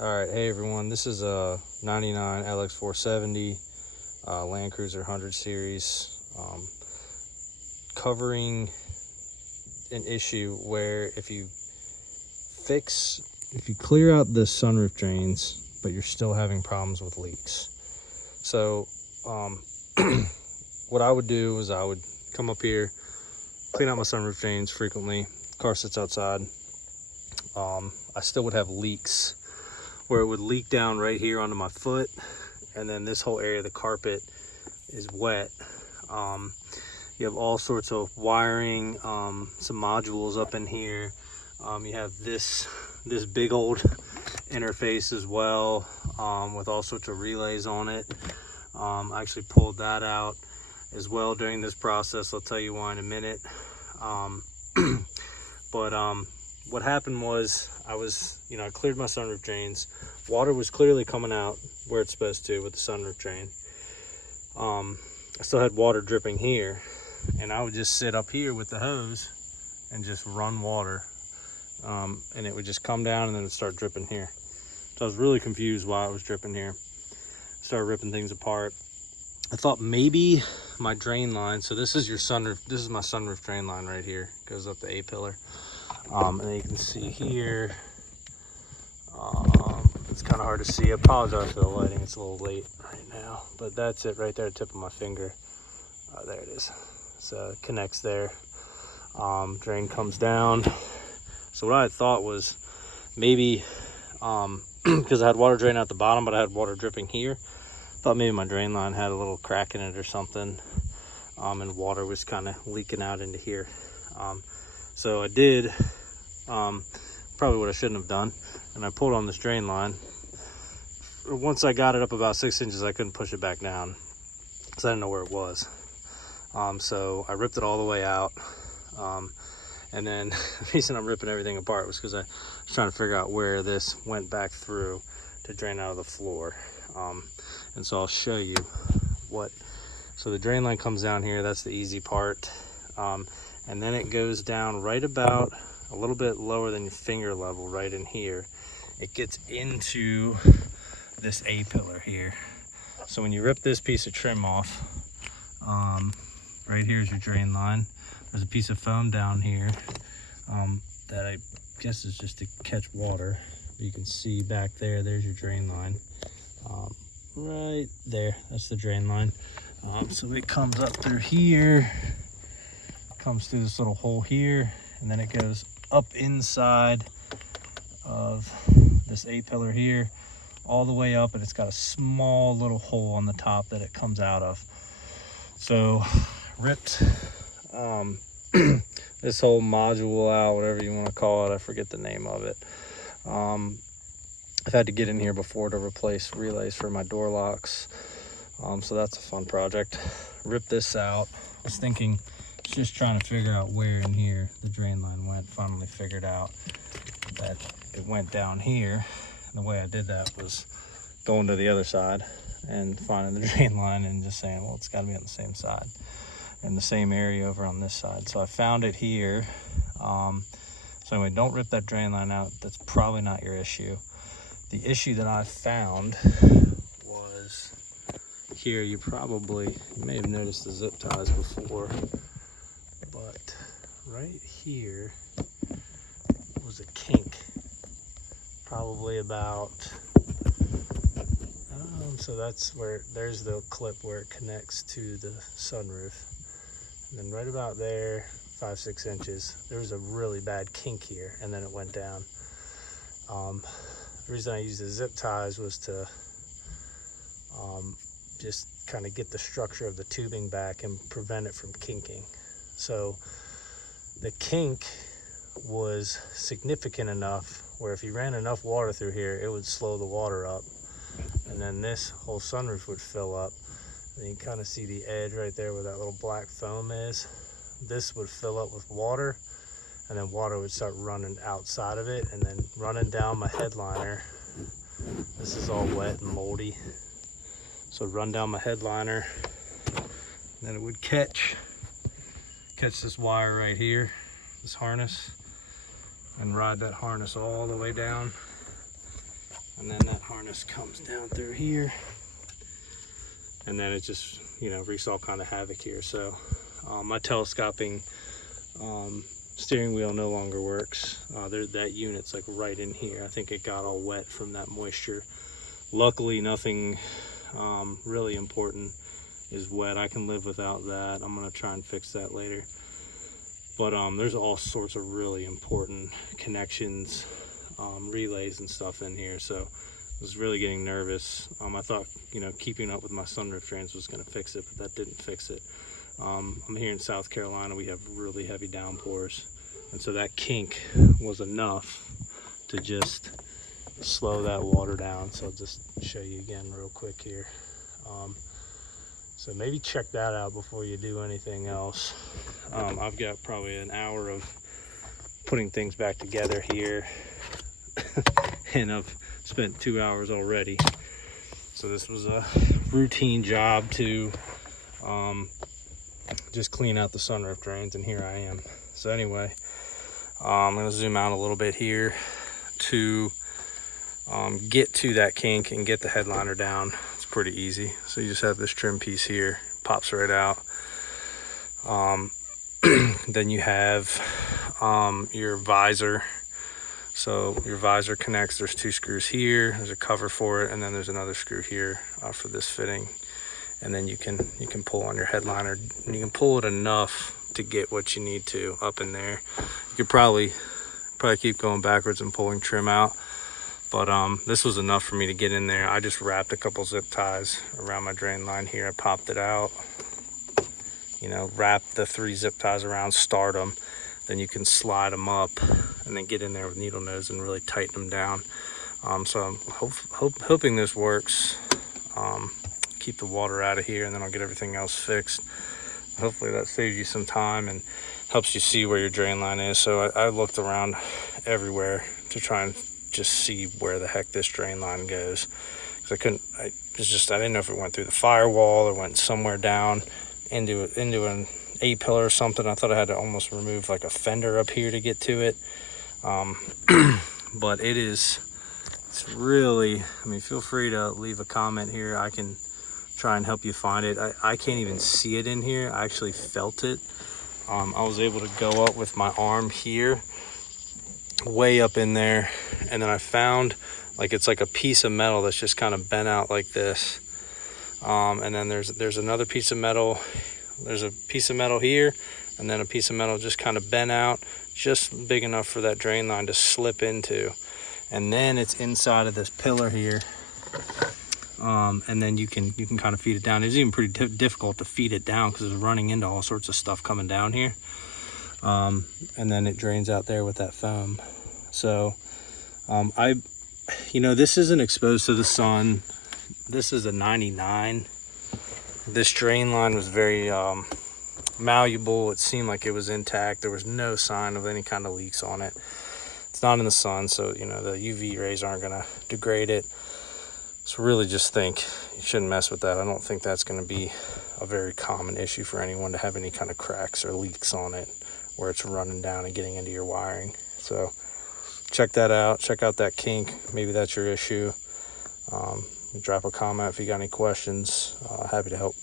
All right, hey everyone, this is a 99 LX470 Land Cruiser 100 series, covering an issue where if you clear out the sunroof drains, but you're still having problems with leaks. So what I would do is I would come up here, clean out my sunroof drains frequently. Car sits outside. I still would have leaks where it would leak down right here onto my foot, and then this whole area of the carpet is wet. You have all sorts of wiring, some modules up in here. You have this big old interface as well, with all sorts of relays on it. I actually pulled that out as well during this process. I'll tell you why in a minute. What happened was I cleared my sunroof drains. Water was clearly coming out where it's supposed to with the sunroof drain. I still had water dripping here, and I would just sit up here with the hose and just run water, and it would just come down and then it'd start dripping here. So I was really confused why it was dripping here. Started ripping things apart. I thought maybe my drain line, so this is my sunroof drain line right here, goes up the A-pillar. And then you can see here, it's kind of hard to see. I apologize for the lighting, it's a little late right now, but that's it right there, the tip of my finger. There it is. So it connects there. Drain comes down. So what I had thought was maybe, because I had water drain out the bottom, but I had water dripping here, thought maybe my drain line had a little crack in it or something, and water was kind of leaking out into here. So I did probably what I shouldn't have done, and I pulled on this drain line. Once I got it up about 6 inches, I couldn't push it back down because I didn't know where it was. So I ripped it all the way out, and then the reason I'm ripping everything apart was because I was trying to figure out where this went back through to drain out of the floor. And so I'll show you so the drain line comes down here. That's the easy part. And then it goes down right about a little bit lower than your finger level right in here. It gets into this A-pillar here. So when you rip this piece of trim off, right here is your drain line. There's a piece of foam down here that I guess is just to catch water. You can see back there, there's your drain line. Right there, that's the drain line. So it comes up through here, comes through this little hole here, and then it goes up inside of this A-pillar here, all the way up, and it's got a small little hole on the top that it comes out of. So ripped this whole module out, whatever you want to call it, I forget the name of it. I've had to get in here before to replace relays for my door locks, so that's a fun project. Rip this out. I was thinking, just trying to figure out where in here the drain line went. Finally figured out that it went down here, and the way I did that was going to the other side and finding the drain line and just saying, well, it's got to be on the same side, in the same area over on this side. So I found it here. So anyway, don't rip that drain line out. That's probably not your issue. The issue that I found was here. You may have noticed the zip ties before, but right here was a kink, probably about, so that's where, there's the clip where it connects to the sunroof. And then right about there, 5-6 inches, there was a really bad kink here, and then it went down. The reason I used the zip ties was to just kind of get the structure of the tubing back and prevent it from kinking. So the kink was significant enough where if you ran enough water through here, it would slow the water up, and then this whole sunroof would fill up. And you can kind of see the edge right there where that little black foam is. This would fill up with water, and then water would start running outside of it and then running down my headliner. This is all wet and moldy. So it'd run down my headliner, and then it would catch this wire right here, this harness, and ride that harness all the way down And then that harness comes down through here. And then it just, you know, wreaks all kind of havoc here. So my telescoping steering wheel no longer works. That unit's like right in here. I think it got all wet from that moisture. Luckily, nothing really important is wet. I can live without that. I'm gonna try and fix that later. But there's all sorts of really important connections, relays and stuff in here. So I was really getting nervous. I thought, you know, keeping up with my sunroof drains was gonna fix it, but that didn't fix it. I'm here in South Carolina. We have really heavy downpours. And so that kink was enough to just slow that water down. So I'll just show you again real quick here. So maybe check that out before you do anything else. I've got probably an hour of putting things back together here. And I've spent 2 hours already. So this was a routine job to just clean out the sunroof drains, and here I am. So anyway, I'm gonna zoom out a little bit here to get to that kink and get the headliner down. It's pretty easy. So you just have this trim piece here, pops right out. Then you have your visor. So your visor connects, there's 2 screws here, there's a cover for it, and then there's another screw here for this fitting. And then you can pull on your headliner, and you can pull it enough to get what you need to up in there. You could probably keep going backwards and pulling trim out, but this was enough for me to get in there. I just wrapped a couple zip ties around my drain line here. I popped it out, you know, wrap the 3 zip ties around, start them, then you can slide them up and then get in there with needle nose and really tighten them down. So I'm hoping this works. Keep the water out of here, and then I'll get everything else fixed. Hopefully that saves you some time and helps you see where your drain line is. So I looked around everywhere to try and just see where the heck this drain line goes, because I didn't know if it went through the firewall or went somewhere down into an A-pillar or something. I thought I had to almost remove like a fender up here to get to it. But it's really, I mean, feel free to leave a comment here. I can try and help you find it. I can't even see it in here. I actually felt it. I was able to go up with my arm here, way up in there, and then I found like it's like a piece of metal that's just kind of bent out like this. And then there's another piece of metal. There's a piece of metal here, and then a piece of metal just kind of bent out, just big enough for that drain line to slip into. And then it's inside of this pillar here. And then you can kind of feed it down. It's even pretty difficult to feed it down because it's running into all sorts of stuff coming down here. And then it drains out there with that foam. So you know, this isn't exposed to the sun. This is a 99. This drain line was very malleable. It seemed like it was intact. There was no sign of any kind of leaks on it. It's not in the sun, so you know the UV rays aren't gonna degrade it. So really just think you shouldn't mess with that. I don't think that's gonna be a very common issue for anyone to have any kind of cracks or leaks on it where it's running down and getting into your wiring. So check that out. Check out that kink. Maybe that's your issue. Drop a comment if you got any questions. Happy to help.